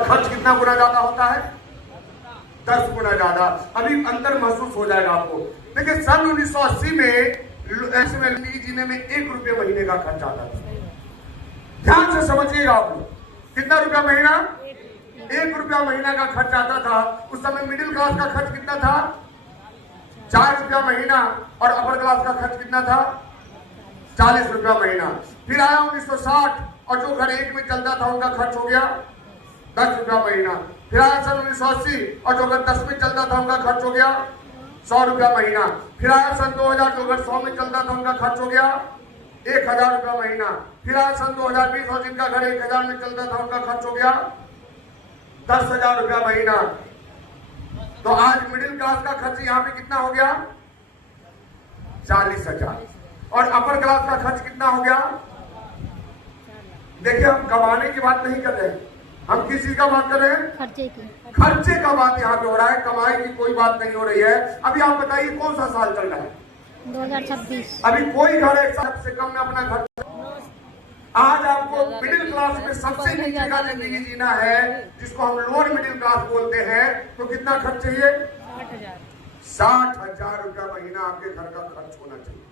खर्च कितना गुना ज्यादा होता है? 10 गुना ज्यादा। अभी अंतर महसूस हो जाएगा आपको। देखिए सन 1980 में जीने में 1 रुपये महीने का खर्च आता था। ध्यान से समझिएगा आप लोग, कितना रुपया महीना? 1 रुपया महीना का खर्च आता था। उस समय मिडिल क्लास का खर्च कितना था? 4 रुपया महीना। और अपर क्लास का खर्च कितना था? 40 रुपया महीना। फिर आया 1960 और जो घर एक में चलता था उनका खर्च हो गया 10 रुपया महीना। फिर आया सन 1980 और जो घर 10 में चलता था उनका खर्च हो गया 100 रुपया महीना। फिर आया सन 2000 जो घर 100 में चलता था उनका खर्च हो गया 1000 रुपया महीना। फिर आया सन 2020 और जिनका घर 1000 में चलता था उनका खर्च हो गया 10,000 रुपया महीना। तो आज मिडिल क्लास का खर्च यहाँ पे कितना हो गया? 40,000। और अपर क्लास का खर्च कितना हो गया? देखिए हम कमाने की बात नहीं कर रहे हैं, हम किस चीज का बात कर रहे हैं? खर्चे की। खर्चे का बात यहाँ पे हो रहा है, कमाई की कोई बात नहीं हो रही है। अभी आप बताइए कौन सा साल चल रहा है? 2026। अभी कोई घर एक साल से कम में अपना घर। आज आपको मिडिल क्लास में सबसे नीचे का जिंदगी जीना है, जिसको हम लोअर मिडिल क्लास बोलते हैं, तो कितना खर्च चाहिए? 60,000 रुपया महीना आपके घर का खर्च होना चाहिए।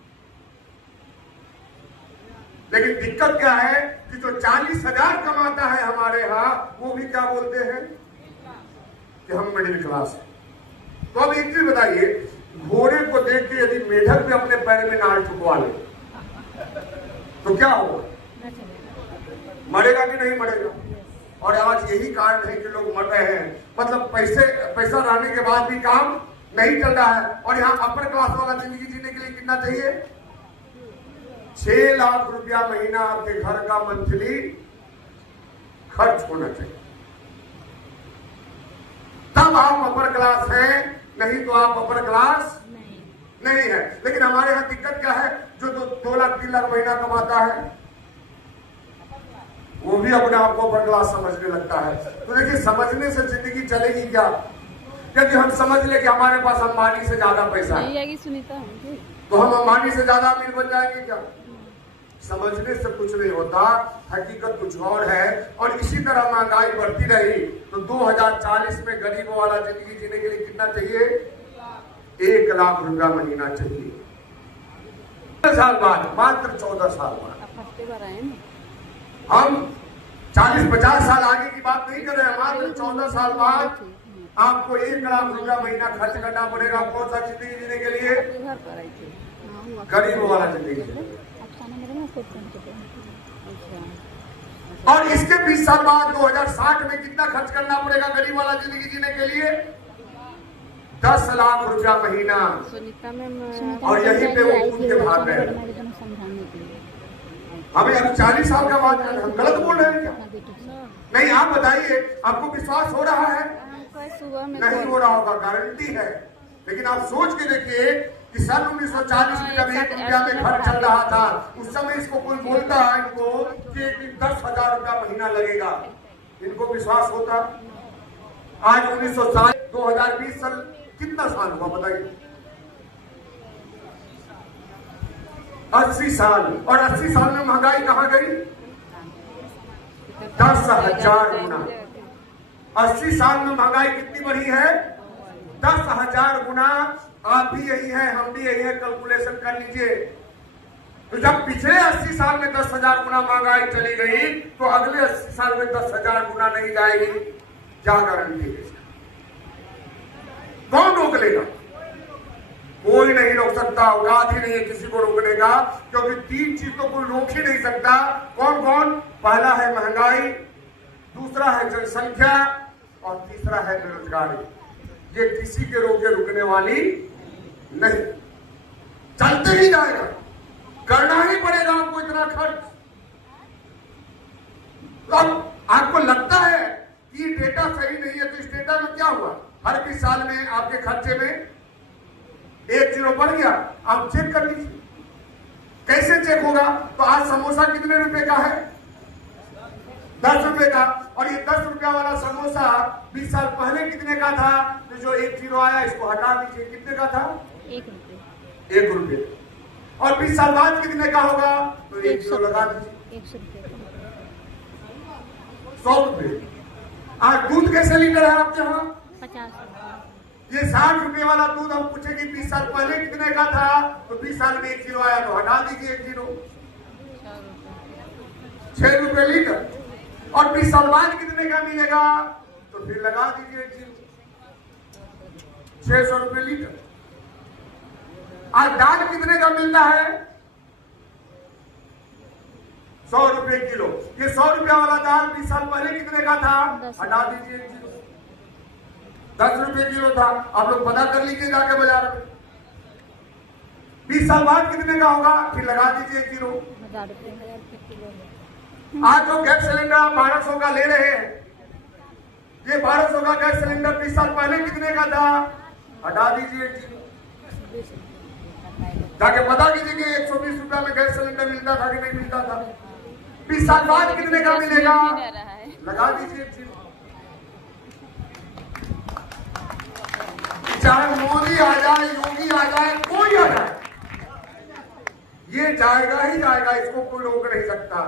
लेकिन दिक्कत क्या है कि जो 40,000 कमाता है हमारे यहाँ, वो भी क्या बोलते हैं कि हम मिडिल क्लास हैं। तो अब एक चीज बताइए, घोड़े को देख के यदि मेढक भी अपने पैर में नाल चुकवा ले तो क्या होगा? मरेगा कि नहीं मरेगा? और आज यही कारण है कि लोग मर रहे हैं। मतलब पैसा रहने के बाद भी काम नहीं चल रहा है। और यहाँ अपर क्लास वाला जिंदगी जीने के लिए कितना चाहिए? 6 लाख रुपया महीना आपके घर का मंथली खर्च होना चाहिए, तब आप अपर क्लास हैं, नहीं तो आप अपर क्लास नहीं है। लेकिन हमारे यहाँ दिक्कत क्या है, जो 2 लाख 3 लाख महीना कमाता है वो भी अपने आप को अपर क्लास समझने लगता है। तो देखिए समझने से जिंदगी चलेगी क्या? यदि हम समझ ले कि हमारे पास अंबानी से ज्यादा पैसा है तो हम अंबानी से ज्यादा अमीर बन जाएंगे क्या? समझने से कुछ नहीं होता, हकीकत कुछ और है। और इसी तरह महंगाई बढ़ती रही तो 2040 में गरीबों वाला जिंदगी जीने के लिए कितना चाहिए? 1 लाख रुपया महीना चाहिए। 14 साल बाद, मात्र 14 साल बाद। हम 40-50 साल आगे की बात नहीं कर रहे हैं, मात्र 14 साल बाद आपको 1 लाख रुपया महीना खर्च करना पड़ेगा। कौन सा जिंदगी जीने के लिए? गरीबों वाला जिंदगी। और इसके 20 साल बाद 2060 में कितना खर्च करना पड़ेगा गरीब वाला जिंदगी जीने के लिए? 10 लाख रुपया महीना। और यहीं पे वो कूद के भाग रहे हैं। हमें अब 40 साल का बात कर रहे हैं, हम गलत बोल रहे हैं क्या? नहीं, आप बताइए, आपको विश्वास हो रहा है? नहीं हो रहा होगा, गारंटी है। लेकिन आप सोच के देखिए कि सन 1940 में जब 1 रुपया में घर चल रहा था, उस समय इसको कोई बोलता है इनको कि 10,000 रुपया महीना लगेगा, इनको विश्वास होता? आज 1960 2020 साल कितना साल हुआ बताइए? 80 साल। और 80 साल में महंगाई कहां गई? 10,000 गुना। 80 साल में महंगाई कितनी बढ़ी है? 10,000 गुना। आप भी यही है, हम भी यही है, कैलकुलेशन कर लीजिए। तो जब पिछले 80 साल में 10,000 गुना महंगाई चली गई तो अगले 80 साल में 10,000 गुना नहीं जाएगी? क्या गारंटी है? कौन रोक लेगा? कोई नहीं रोक सकता, औकात ही नहीं है किसी को रोकने का, क्योंकि 3 चीज तो कोई रोक ही नहीं सकता। कौन कौन? पहला है महंगाई, दूसरा है जनसंख्या और तीसरा है बेरोजगारी। ये किसी के रोके रुकने वाली नहीं, चलते ही जाएगा, करना ही पड़ेगा आपको इतना खर्च। तो अब आपको लगता है कि ये डेटा सही नहीं है, तो इस डेटा में क्या हुआ? हर 20 साल में आपके खर्चे में 1 जीरो बढ़ गया। आप चेक कर लीजिए। कैसे चेक होगा? तो आज समोसा कितने रुपए का है? 10 रुपए का। और ये 10 रुपया वाला समोसा 20 साल पहले कितने का था? तो जो 1 जीरो आया इसको हटा दीजिए, कितने का था? 1 रुपये। और 20 साल बाद कितने का होगा? तो 1 जीरो लगा दीजिए, 100 रुपये। आज दूध कैसे लीटर है आपके यहाँ? 50। ये 60 रुपए वाला दूध हम पूछे कि 20 साल पहले कितने का था, तो 20 साल में 1 किलो आया, तो हटा दीजिए 1 किलो, 6 रुपए लीटर। और 20 साल बाद कितने का मिलेगा, तो फिर लगा दीजिए 1 किलो, 600 रुपए लीटर। आज दाल कितने का मिलता है? 100 रुपए किलो। ये 100 रुपया वाला दाल 20 साल पहले कितने का था, हटा दीजिए 1 किलो, 10 रुपए किलो था। आप लोग पता कर लीजिए जाके बाजार में। 20 साल बाद कितने का होगा, फिर लगा दीजिए 1 किलो। 1000 रुपये। आज जो गैस सिलेंडर आप 1200 का ले रहे हैं, ये 1200 का गैस सिलेंडर 20 साल पहले कितने का था, हटा दीजिए 1 किलो। जाके पता कीजिए कि 120 रुपया में गैस सिलेंडर मिलता था कि नहीं मिलता था। 20 साल बाद कितने का मिलेगा, लगा दीजिए 1 किलो। चाहे मोदी आ जाए, योगी आ जाए, कोई आ जाए, ये जाएगा ही जाएगा, इसको कोई रोक नहीं सकता।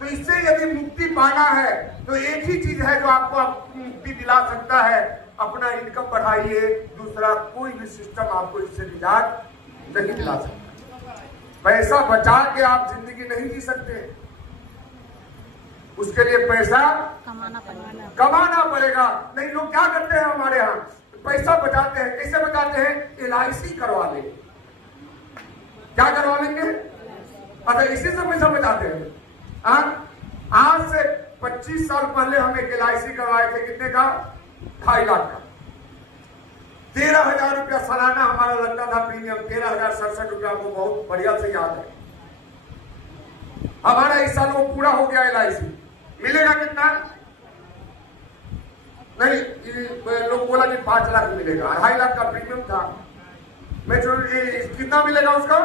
तो इससे यदि मुक्ति पाना है तो एक ही चीज है जो आपको मुक्ति दिला सकता है, अपना इनकम बढ़ाइए। दूसरा कोई भी सिस्टम आपको इससे निजात नहीं दिला सकता। पैसा बचा के आप जिंदगी नहीं जी सकते, उसके लिए पैसा कमाना पड़ेगा। नहीं, लोग क्या करते हैं हमारे यहाँ, पैसा बचाते हैं। कैसे बचाते हैं? LIC करवा लेंगे। क्या करवा लेंगे? अच्छा, इसी से पैसा बचाते हैं। आज से 25 साल पहले हम एक LIC करवाए थे, कितने का? 2.5 लाख का। 13,000 रुपया सालाना हमारा लगता था प्रीमियम। 13,067 रुपया को बहुत बढ़िया से याद है। हमारा इस साल वो पूरा हो गया। LIC मिलेगा कितना? नहीं, लोग बोला कि 5 लाख मिलेगा। 2.5 लाख का प्रीमियम था। कितना मिलेगा उसका?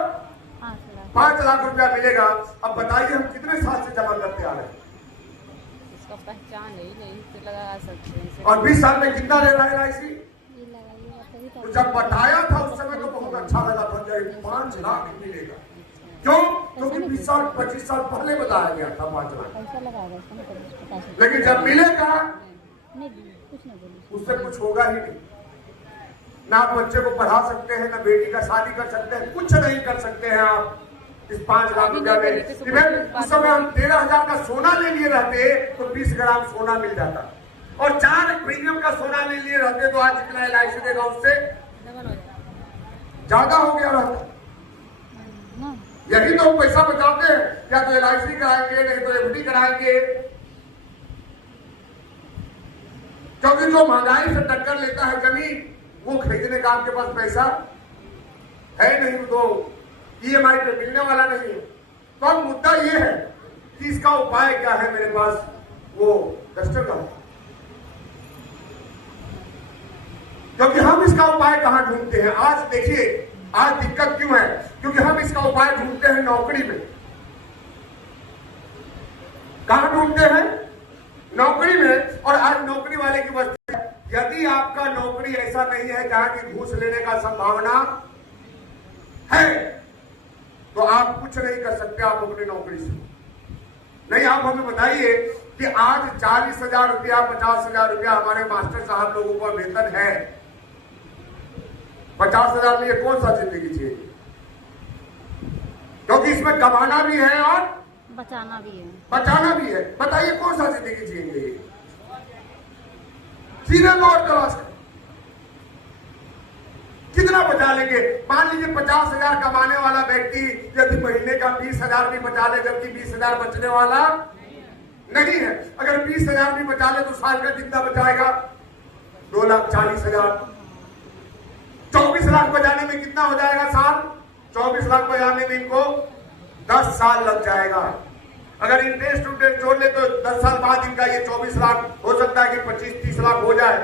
5 लाख रुपया मिलेगा। अब बताइए हम कितने साल से जमा करते आ रहे हैं? इसका पहचान नहीं तो लगा सकते हैं। और 20 साल में कितना ले रहा है LIC? तो जब बताया था उस समय तो बहुत अच्छा लगा था, 5 लाख मिलेगा। क्यों? क्योंकि 20 साल 25 साल पहले बताया गया था 5 लाख। लेकिन जब मिलेगा उससे कुछ होगा ही नहीं। ना आप बच्चे को पढ़ा सकते हैं, ना बेटी का शादी कर सकते हैं, कुछ नहीं कर सकते हैं आप इस 5 लाख रुपया में। इवन उस समय हम 13,000 का सोना ले लिए रहते तो 20 ग्राम सोना मिल जाता, और 4 प्रीमियम का सोना ले लिए रहते तो आज जितना LIC देगा उससे ज्यादा हो गया रहता। यही तो पैसा बचाते हैं, या तो LIC कराएंगे, नहीं तो FD कराएंगे। क्योंकि जो महंगाई से टक्कर लेता है जमीन, वो खरीदने का आपके पास पैसा है नहीं, तो EMI पे मिलने वाला नहीं है। तो अब मुद्दा ये है कि इसका उपाय क्या है मेरे पास, वो डस्टर का। क्योंकि हम इसका उपाय कहां ढूंढते हैं? आज देखिए, आज दिक्कत क्यों है? क्योंकि हम इसका उपाय ढूंढते हैं नौकरी में। कहां ढूंढते हैं? नौकरी में। और आज नौकरी वाले की वस्तु, यदि आपका नौकरी ऐसा नहीं है जहां की घूस लेने का संभावना है, तो आप कुछ नहीं कर सकते आप अपनी नौकरी से। नहीं, आप हमें बताइए कि आज 40,000 रुपया 50,000 रुपया हमारे मास्टर साहब लोगों का वेतन है। 50,000 में कौन सा जिंदगी चाहिए? क्योंकि इसमें कमाना भी है और बचाना भी है। बताइए कौन सा जिंदगी जिएंगे? सीधे लौट तलाश कर कितना बचा लेंगे? मान लीजिए 50,000 कमाने वाला व्यक्ति यदि महीने का 20,000 भी बचा ले, जबकि 20,000 बचने वाला नहीं है। अगर 20,000 भी बचा ले तो साल का कितना बचाएगा? 2,40,000। 24 लाख बचाने में कितना हो जाएगा साल? 24 लाख बचाने में इनको 10 साल लग जाएगा। अगर इंटरेस्ट जोड़ ले तो 10 साल बाद इनका ये 24 लाख हो सकता है कि 25-30 लाख हो जाए।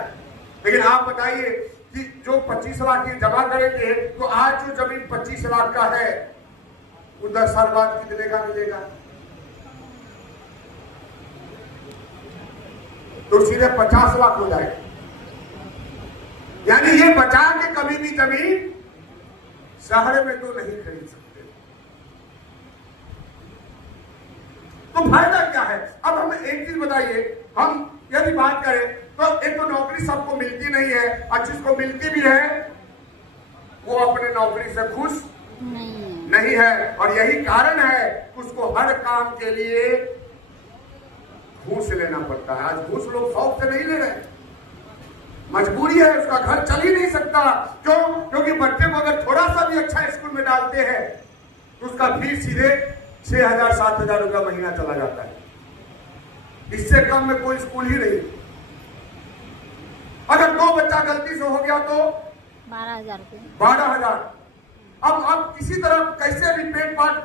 लेकिन आप बताइए कि जो 25 लाख की जमा करेंगे, तो आज जो जमीन 25 लाख का है वो 10 साल बाद कितने का मिलेगा? तो सीधे 50 लाख हो जाएगा। यानी ये बचा के कभी भी जमीन शहर में तो नहीं खरीद सकते। तो फायदा क्या है? अब हमें एक चीज बताइए, हम यदि बात करें तो एक तो नौकरी सबको मिलती नहीं है, और जिसको मिलती भी है वो अपने नौकरी से खुश नहीं है। और यही कारण है कि उसको हर काम के लिए घूस लेना पड़ता है। आज घूस लोग शौक से नहीं ले रहे, मजबूरी है, उसका घर चल ही नहीं सकता। क्यों? क्योंकि बच्चे को अगर थोड़ा सा भी अच्छा स्कूल में डालते हैं तो उसका फीस सीधे 6,000-7,000 रुपया महीना चला जाता है। इससे कम में कोई स्कूल ही नहीं। अगर 2 बच्चा गलती से हो गया तो 12,000 रुपये। 12,000। अब किसी तरह कैसे भी पेट काट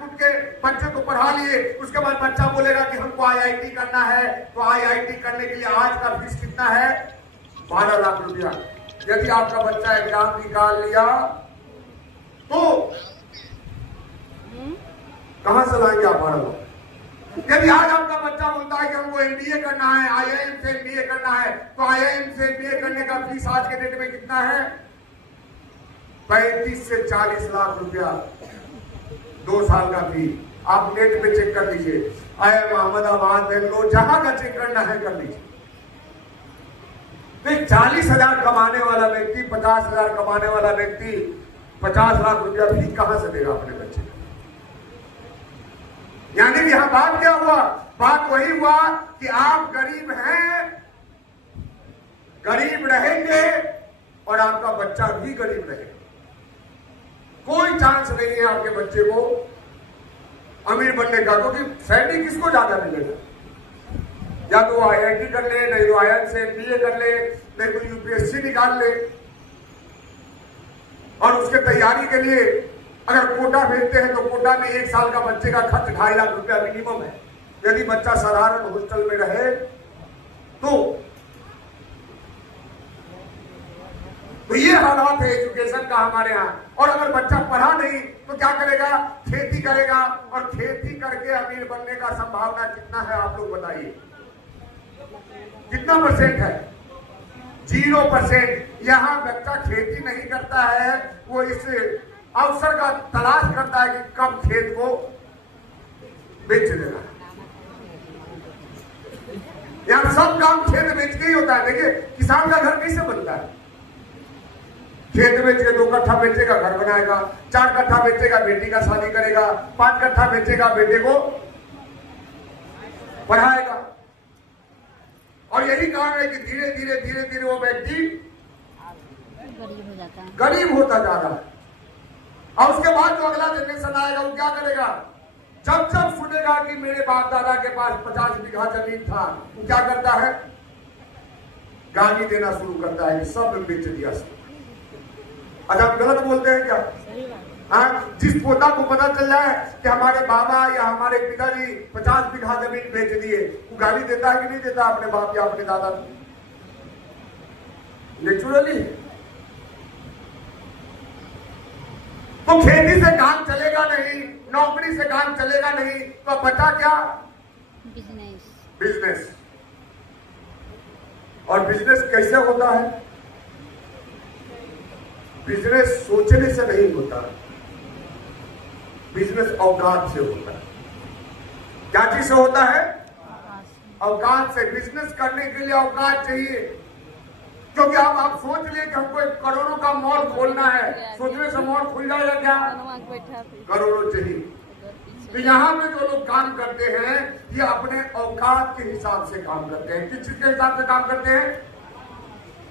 कूट के बच्चे को पढ़ा लिए, उसके बाद बच्चा बोलेगा कि हमको IIT करना है, तो IIT करने के लिए आज का फीस कितना है? 12 लाख रुपया। यदि आपका बच्चा एग्जाम निकाल लिया तो कहां से लाएंगे आप 12 लाख? यदि आज आपका बच्चा बोलता है कि हमको MBA करना है, IIM से MBA करना है, तो IIM से MBA करने का फीस आज के डेट में कितना है? 35 से 40 लाख रुपया 2 साल का फी। आप नेट पे चेक कर लीजिए, IIM अहमदाबाद, बेंगलोर, जहां का चेक करना है कर लीजिए। तो 40,000 कमाने वाला व्यक्ति, 50,000 कमाने वाला व्यक्ति 50 लाख रुपया फी कहां से देगा अपने बच्चे को? यानी कि यहां बात क्या हुआ? बात वही हुआ कि आप गरीब हैं, गरीब रहेंगे और आपका बच्चा भी गरीब रहेगा। कोई चांस नहीं है आपके बच्चे को अमीर बनने का, क्योंकि सैलरी किसको ज्यादा मिलेगा? या तो वो IIT कर ले, नहीं तो IIM से MBA कर ले, नहीं तो UPSC निकाल ले। और उसके तैयारी के लिए अगर कोटा भेजते हैं तो कोटा में 1 साल का बच्चे का खर्च 2.5 लाख रुपया मिनिमम है। यदि बच्चा साधारण हॉस्टल में रहे तो ये हालात है एजुकेशन का हमारे यहाँ। और अगर बच्चा पढ़ा नहीं तो क्या करेगा? खेती करेगा, और खेती करके अमीर बनने का संभावना कितना है आप लोग बताइए? कितना परसेंट है? 0%। यहाँ बच्चा खेती नहीं करता है, वो इस अवसर का तलाश करता है कि कब खेत को बेच देना। यहाँ सब काम खेत बेच के ही होता है। देखिए किसान का घर कैसे बनता है? खेत बेच के 2 कट्ठा बेचेगा, घर बनाएगा, 4 कट्ठा बेचेगा, बेटी का शादी करेगा, 5 कट्ठा बेचेगा, बेटे को पढ़ाएगा। और यही कारण है कि धीरे धीरे वो व्यक्ति गरीब हो जाता है, गरीब होता जा रहा है। और उसके बाद जो अगला जनरेशन आएगा वो क्या करेगा? जब सुनेगा कि मेरे बाप दादा के पास 50 बीघा जमीन था, वो क्या करता है? गाली देना शुरू करता है कि सब बेच दिया सब। अच्छा, आप गलत बोलते हैं क्या? हाँ, जिस पोता को पता चल जाए कि हमारे बाबा या हमारे पिताजी 50 बीघा जमीन बेच दिए, वो गाली देता है कि नहीं देता अपने बाप या अपने दादा को? नेचुरली। तो खेती से काम चलेगा नहीं, नौकरी से काम चलेगा नहीं, तो बचा क्या? बिजनेस। और बिजनेस कैसे होता है? बिजनेस सोचने से नहीं होता, बिजनेस औकात से होता है। क्या चीज से होता है? औकात से। बिजनेस करने के लिए औकात चाहिए। क्योंकि आप सोच लिए कि हमको 1 करोड़ों का मॉल खोलना है, सोचने से मॉल खुल जाएगा क्या? करोड़ों चाहिए। तो यहाँ पे जो लोग काम करते हैं ये अपने औकात के हिसाब से काम करते हैं। किस चीज के हिसाब से काम करते हैं?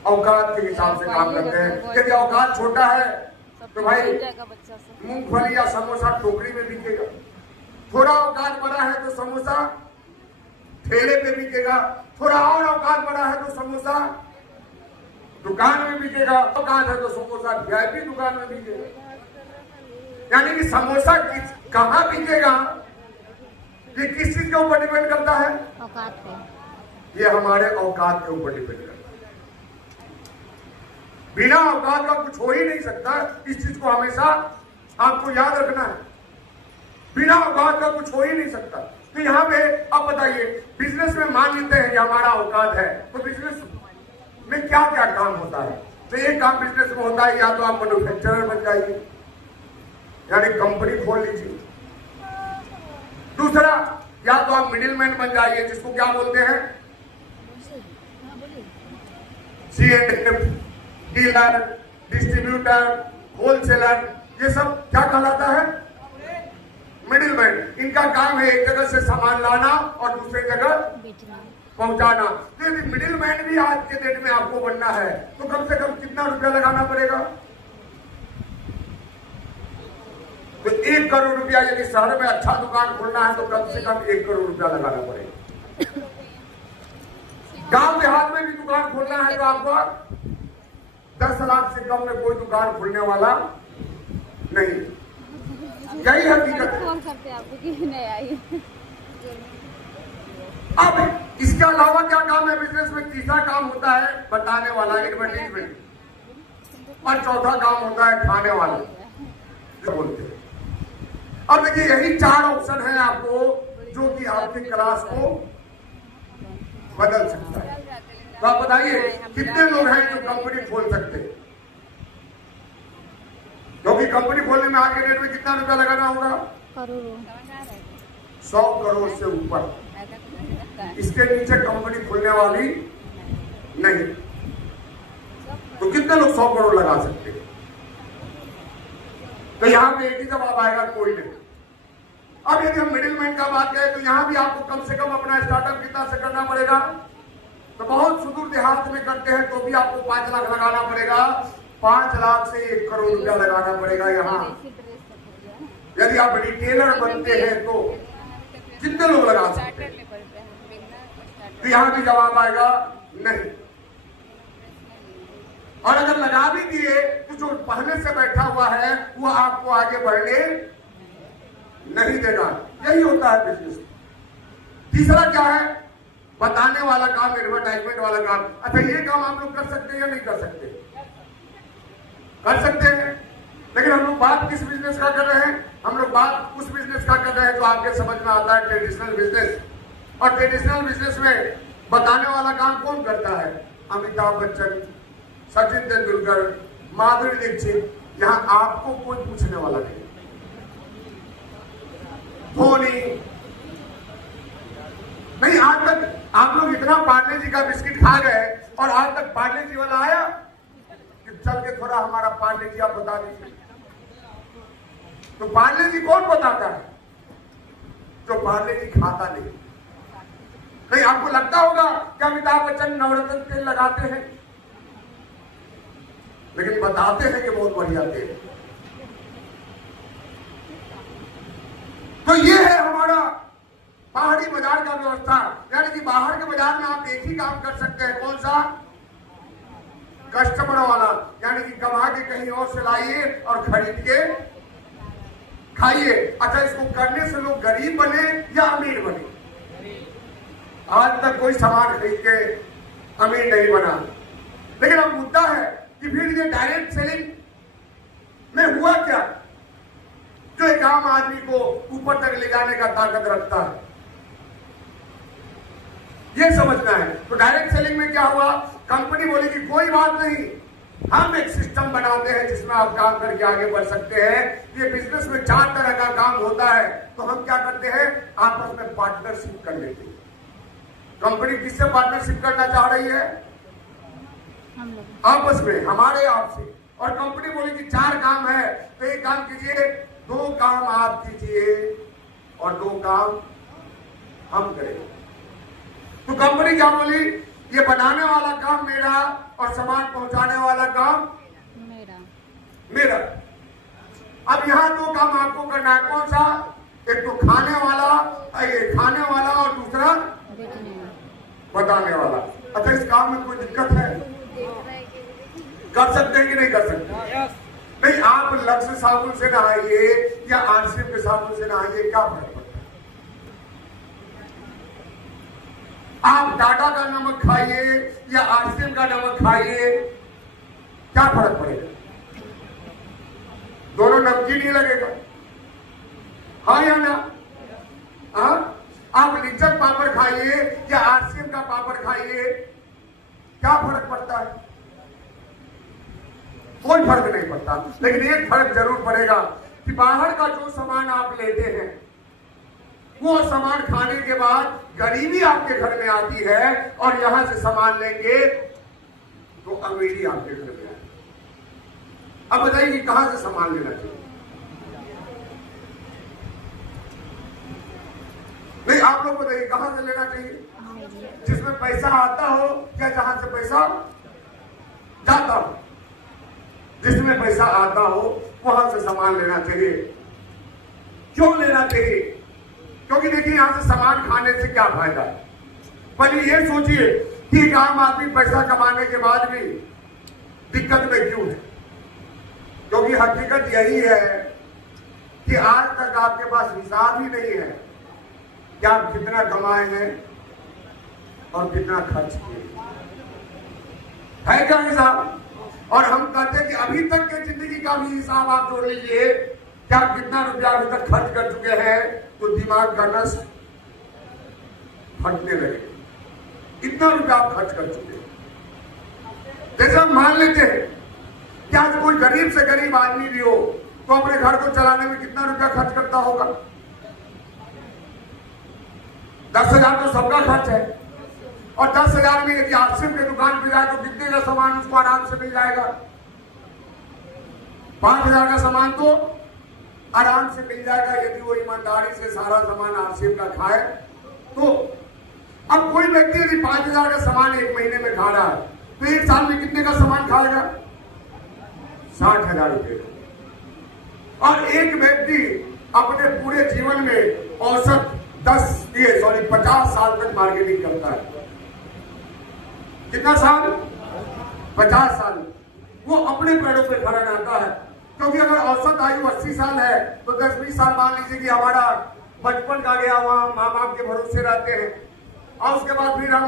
औकात के हिसाब से काम करते हैं। यदि औकात छोटा है तो भाई मूंगफली या समोसा टोकरी में बिकेगा। थोड़ा औकात बड़ा है तो समोसा ठेले पे बिकेगा। थोड़ा और औकात बड़ा है तो समोसा दुकान में बिकेगा। औकात है तो समोसा VIP दुकान में बिकेगा। यानी कि समोसा कहाँ बिकेगा ये किस चीज के ऊपर डिपेंड करता है? औकात पे। ये हमारे औकात के ऊपर डिपेंड करता है। बिना औकात का कुछ हो ही नहीं सकता। इस चीज को हमेशा आपको याद रखना है। बिना औकात का कुछ हो ही नहीं सकता। तो यहाँ पे अब बताइए, बिजनेस में मान लेते हैं कि हमारा औकात है, तो बिजनेस में क्या क्या काम होता है? तो एक काम बिजनेस में होता है, या तो आप मैन्युफैक्चरर बन जाइए, यानी कंपनी खोल लीजिए। दूसरा, या तो आप मिडिलमैन बन जाइए, जिसको क्या बोलते हैं? C&F, डीलर, डिस्ट्रीब्यूटर, होलसेलर, ये सब क्या कहलाता है? मिडिलमैन। इनका काम है एक जगह से सामान लाना और दूसरे जगह बेचना। पहुंचाना। तो यदि मिडिलमैन भी आज के डेट में आपको बनना है तो कम से कम कितना रुपया लगाना पड़ेगा? तो 1 करोड़ रुपया यदि शहर में अच्छा दुकान खोलना है तो कम से कम 1 करोड़ रुपया लगाना पड़ेगा। गांव देहात में भी दुकान खोलना है तो आपको 10 लाख से कम में कोई दुकान खोलने वाला नहीं। यही हकीकत है। फोन करते आपको कि नहीं आई। अब इसके अलावा क्या काम है बिजनेस में? तीसरा काम होता है बताने वाला, एडवर्टीजमेंट, और चौथा काम होता है खाने वाला, बोलते हैं। अब देखिए यही 4 ऑप्शन है आपको जो कि आपके क्लास को बदल सकता है। तो आप बताइए कितने लोग हैं जो कंपनी खोल सकते हैं? क्योंकि कंपनी खोलने में आज के डेट में कितना रुपया लगाना होगा? करोड़ों। 100 करोड़ से ऊपर। इसके नीचे कंपनी खुलने वाली नहीं। तो कितने लोग 100 करोड़ लगा सकते हैं? तो यहां पे एक ही जवाब आएगा, कोई नहीं। अब यदि हम मिडिलमैन का बात करें तो यहां भी आपको कम से कम अपना स्टार्टअप कितना से करना पड़ेगा? तो बहुत सुदूर देहात में करते हैं तो भी आपको 5 लाख लगाना पड़ेगा। 5 लाख से 1 करोड़ रुपया लगाना पड़ेगा। यहाँ यदि आप रिटेलर बनते हैं तो कितने लोग लगा सकते हैं? तो यहां भी जवाब आएगा नहीं। और अगर लगा भी दिए तो जो पहले से बैठा हुआ है वो आपको आगे बढ़ने नहीं देगा। यही होता है बिजनेस। तीसरा क्या है? बताने वाला काम, एडवर्टाइजमेंट वाला काम। अच्छा, ये काम आप लोग कर सकते हैं या नहीं कर सकते? कर सकते हैं। लेकिन हम लोग बात किस बिजनेस का कर रहे हैं? हम लोग बात उस बिजनेस का कर रहे हैं जो आपके समझ में आता है, ट्रेडिशनल बिजनेस। और ट्रेडिशनल बिजनेस में बताने वाला काम कौन करता है? अमिताभ बच्चन, सचिन तेंदुलकर, माधुरी दीक्षित। यहां आपको कोई पूछने वाला नहीं। धोनी नहीं। आज तक आप लोग इतना पार्ले जी का बिस्किट खा गए और आज तक पार्ले जी वाला आया कि चल के थोड़ा हमारा पार्ले जी आप बता दीजिए। तो पार्ले जी कौन बताता है? जो पार्ले जी खाता नहीं। नहीं, आपको लगता होगा कि अमिताभ बच्चन नवरत्न तेल लगाते हैं, लेकिन बताते हैं कि बहुत बढ़िया तेल है। तो ये है हमारा बाहरी बाजार का व्यवस्था। यानी कि बाहर के बाजार में आप एक ही काम कर सकते हैं। कौन सा? कस्टमर वाला। यानी कि कमा के कहीं और से लाइए और खरीद के खाइए। अच्छा, इसको करने से लोग गरीब बने या अमीर बने? आज तक कोई सामान खरीद के अमीर नहीं बना। लेकिन अब मुद्दा है कि फिर ये डायरेक्ट सेलिंग में हुआ क्या जो एक आम आदमी को ऊपर तक ले जाने का ताकत रखता है? ये समझना है। तो डायरेक्ट सेलिंग में क्या हुआ? कंपनी बोली कि कोई बात नहीं, हम एक सिस्टम बनाते हैं जिसमें आप काम करके आगे बढ़ सकते हैं। ये बिजनेस में 4 तरह का काम होता है। तो हम क्या करते हैं? आपस में पार्टनरशिप कर लेते हैं। कंपनी किससे पार्टनरशिप करना चाह रही है? हम लोग। आपस में, हमारे आपसे। और कंपनी बोली कि 4 काम है तो एक काम कीजिए, 2 काम आप कीजिए और 2 काम हम करेंगे। तो कंपनी क्या बोली? ये बनाने वाला काम मेरा और सामान पहुंचाने वाला काम मेरा। अब यहां 2 काम आपको करना है। कौन सा? एक तो खाने वाला और दूसरा बताने वाला। अच्छा, इस काम में कोई दिक्कत है? कर सकते हैं कि नहीं कर सकते? नहीं, आप लक्ष्य साबुन से नहाइए या आरसीएम के साबुन से नहाइए, क्या फर्क पड़ता है? आप टाटा का नमक खाइए या आरसीएम का नमक खाइए, क्या फर्क पड़ेगा? दोनों नमकीन ही लगेगा, हाँ या ना? हाँ? आप लिज्जत पापड़ खाइए या आरसीएम का पापड़ खाइए, क्या फर्क पड़ता है? कोई फर्क नहीं पड़ता। लेकिन एक फर्क जरूर पड़ेगा कि बाहर का जो सामान आप लेते हैं वो सामान खाने के बाद गरीबी आपके घर में आती है और यहां से सामान लेंगे तो अमीरी आपके घर में आती है। अब बताइए कि कहां से सामान लेना चाहिए? नहीं, आप लोग बताइए कहां से लेना चाहिए? जिसमें पैसा आता हो या जहां से पैसा जाता हो? जिसमें पैसा आता हो वहां से सामान लेना चाहिए। क्यों लेना चाहिए? क्योंकि देखिए यहां से सामान खाने से क्या फायदा है। पहले ये सोचिए कि एक आम आदमी पैसा कमाने के बाद भी दिक्कत में क्यों है? क्योंकि हकीकत यही है कि आज तक आपके पास हिसाब ही नहीं है कि आप कितना कमाए हैं और कितना खर्च किए है। क्या हिसाब? और हम कहते हैं कि अभी तक के जिंदगी का भी हिसाब आप जोड़ लीजिए कि आप कितना रुपया अभी तक खर्च कर चुके हैं, तो दिमाग का नस फटने लगे। कितना रुपया आप खर्च कर चुके हैं। जैसे हम मान लेते हैं कि आज कोई गरीब से गरीब आदमी भी हो तो अपने घर को चलाने में कितना रुपया खर्च करता होगा? 10,000 तो सबका खर्च है। और 10,000 में यदि आरसीएम की दुकान पे जाए तो कितने का सामान उसको आराम से मिल जाएगा? 5,000 का सामान तो आराम से मिल जाएगा यदि वो ईमानदारी से सारा सामान आरसीएम का खाए तो। अब कोई व्यक्ति यदि 5,000 का सामान एक महीने में खा रहा है तो एक साल में कितने का सामान खाएगा? 60,000 रुपए का। और एक व्यक्ति अपने पूरे जीवन में औसत 50 साल तक मार्केटिंग करता है। कितना साल? 50 साल। वो अपने पैरों पे खड़ा रहता है। क्योंकि अगर औसत आयु 80 साल है तो 10-20 साल मान लीजिए कि हमारा बचपन का गया, वहां माँ बाप के भरोसे रहते हैं और उसके बाद फिर हम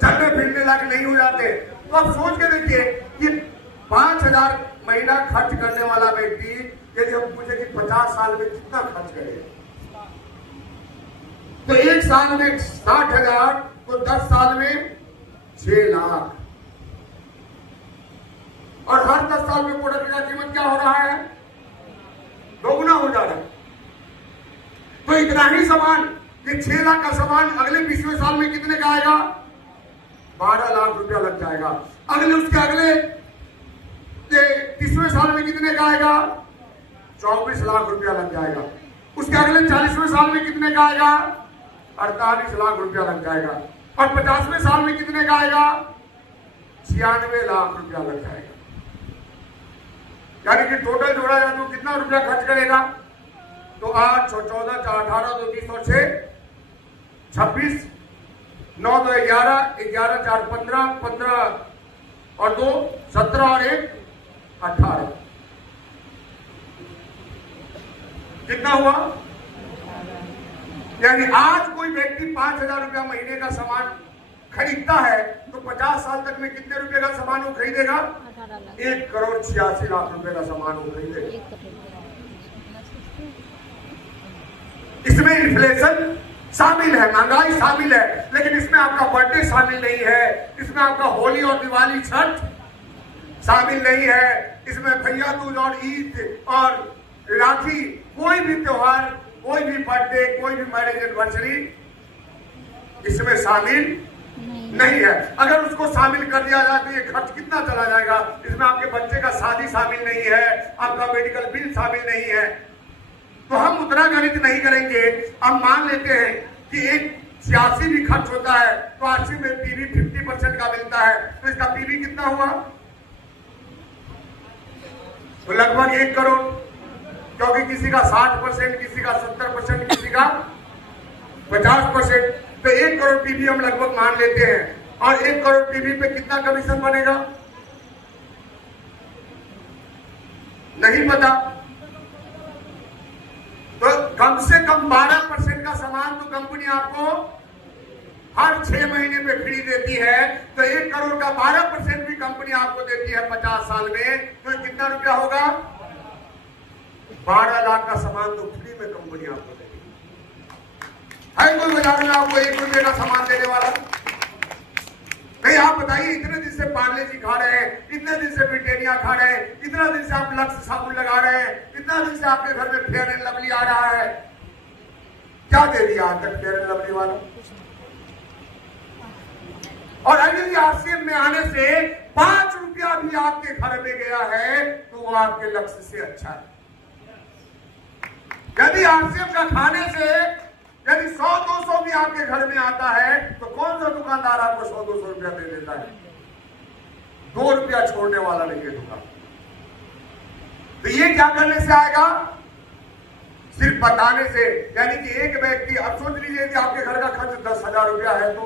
चलने फिरने लायक नहीं हो जाते। तो आप सोच के देखिए कि 5,000 महीना खर्च करने वाला व्यक्ति यदि हम पूछे कि 50 साल में कितना खर्च करेगा तो एक साल में 60,000 तो 10 साल में 6 लाख। और हर 10 साल में प्रोडक्ट का कीमत क्या हो रहा है? दोगुना हो जा रहा है। तो इतना ही सामान, ये 6 लाख का सामान अगले 20वें साल में कितने का आएगा? 12 लाख रुपया लग जाएगा। अगले उसके अगले 30वें साल में कितने का आएगा? 24 लाख रुपया लग जाएगा। उसके अगले 40वें साल में कितने का आएगा? 48 लाख रुपया लग जाएगा। और 50वें साल में कितने का आएगा? 96 लाख रुपया लग जाएगा। यानी कि टोटल जोड़ा जाए तो कितना रुपया खर्च करेगा? तो 8, 14, 18, 2, 20 और 6, 26, 9, 2, 11, 11, 4, 15, 15 और 2, 17 और 1, 18। कितना हुआ? यानी आज कोई व्यक्ति 5,000 रुपया महीने का सामान खरीदता है तो 50 साल तक में कितने रुपए का सामान वो खरीदेगा? 1,86,00,000 रुपए का सामान वो खरीदेगा। इसमें इन्फ्लेशन शामिल है, महंगाई शामिल है, लेकिन इसमें आपका बर्थडे शामिल नहीं है, इसमें आपका होली और दिवाली छठ शामिल नहीं है, इसमें भैया दूज और ईद और राखी, कोई भी त्योहार, कोई भी बर्थडे, कोई भी मैरिज एनिवर्सरी इसमें शामिल नहीं है। अगर उसको शामिल कर दिया जाए तो ये खर्च कितना चला जाएगा? इसमें आपके बच्चे का शादी शामिल नहीं है, आपका मेडिकल बिल शामिल नहीं है। तो हम उतना गणित नहीं करेंगे। हम मान लेते हैं कि एक 86 भी खर्च होता है तो 80 में पीवी 50% का मिलता है, तो इसका पीवी कितना हुआ? तो लगभग 1 करोड़। क्योंकि किसी का 60%, किसी का 70%, किसी का 50%, तो 1 करोड़ पीवी हम लगभग मान लेते हैं। और 1 करोड़ पीवी पे कितना कमीशन बनेगा? नहीं पता। तो कम से कम 12% का सामान तो कंपनी आपको हर 6 महीने में फ्री देती है। तो 1 करोड़ का 12% भी कंपनी आपको देती है 50 साल में, तो कितना रुपया होगा? 12 लाख का सामान तो फ्री में कंपनी आपको देगी। है कोई बाजार में आपको 1 रुपये का सामान देने वाला? नहीं। आप बताइए, इतने दिन से पार्ले जी खा रहे हैं, इतने दिन से ब्रिटानिया खा रहे हैं, इतना दिन से आप लक्स साबुन लगा रहे हैं, इतना दिन से आपके घर में फेयर एंड लवली आ रहा है, क्या दे दिया आज तक फेयर एंड लवली वाला? और अगर आरसीएम में आने से 5 रुपया भी आपके घर में गया है तो वो आपके लक्ष्य से अच्छा है। यदि आरसीएम का खाने से यदि 100-200 भी आपके घर में आता है तो कौन सा दुकानदार आपको 100-200 रुपया दे देता है? 2 रुपया छोड़ने वाला नहीं है दुकान। तो ये क्या करने से आएगा? सिर्फ बताने से। यानी कि एक व्यक्ति, अब सोच लीजिए कि आपके घर का खर्च 10,000 रुपया है तो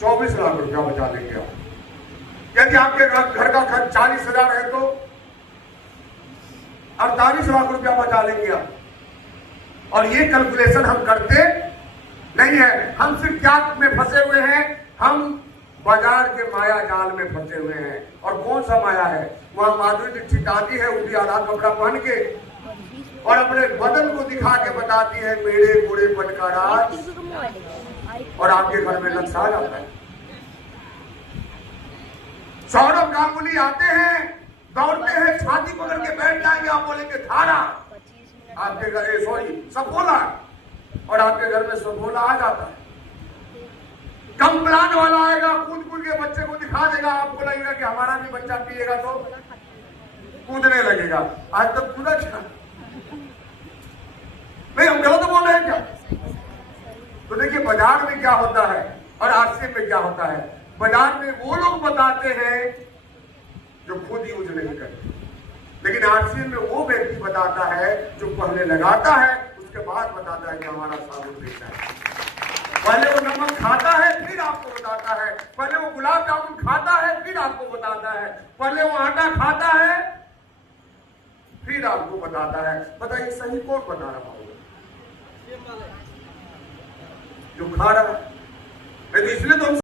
24 लाख रुपया बचा लेंगे आप। यदि आपके घर का खर्च 40,000 है तो 48 लाख रुपया बचा लेंगे आप। और ये कैलकुलेशन हम करते नहीं है। हम सिर्फ क्या में फंसे हुए हैं? हम बाजार के माया जाल में फंसे हुए हैं। और कौन सा माया है? वहां माधुरी दीक्षित आती है, वो भी आधा कपड़ा पहन के और अपने बदन को दिखा के बताती है मेरे बूढ़ेपन का राज, और आपके घर में नक्शा आ जाता है। सौरभ गांगुली आते हैं, दौड़ते हैं, छाती पकड़ के बैठ जाएंगे, आप बोलेंगे धारा, आपके घर सफोला, और आपके घर में सफोला आ जाता है। कम प्लान वाला आएगा, कूद कूद के बच्चे को दिखा देगा, आपको लगेगा कि हमारा भी बच्चा पिएगा तो कूदने लगेगा। आज तक कूदा क्या? नहीं, हम गलत बोल रहे हैं क्या? तो देखिए बाजार में क्या होता है और आरसीएम में क्या होता है। बाजार में वो लोग बताते हैं जो खुद यूज नहीं करते, लेकिन आरसीएम में वो व्यक्ति बताता है जो पहले लगाता है, उसके बाद बताता है कि हमारा साबुन बेचा है। पहले वो नमक खाता है, फिर आपको बताता है। पहले वो गुलाब जामुन खाता है, फिर आपको बताता है। पहले वो आटा खाता है, फिर आपको बताता है। बताइए सही कौन बता रहा होगा? जो खा रहा है। इसलिए तो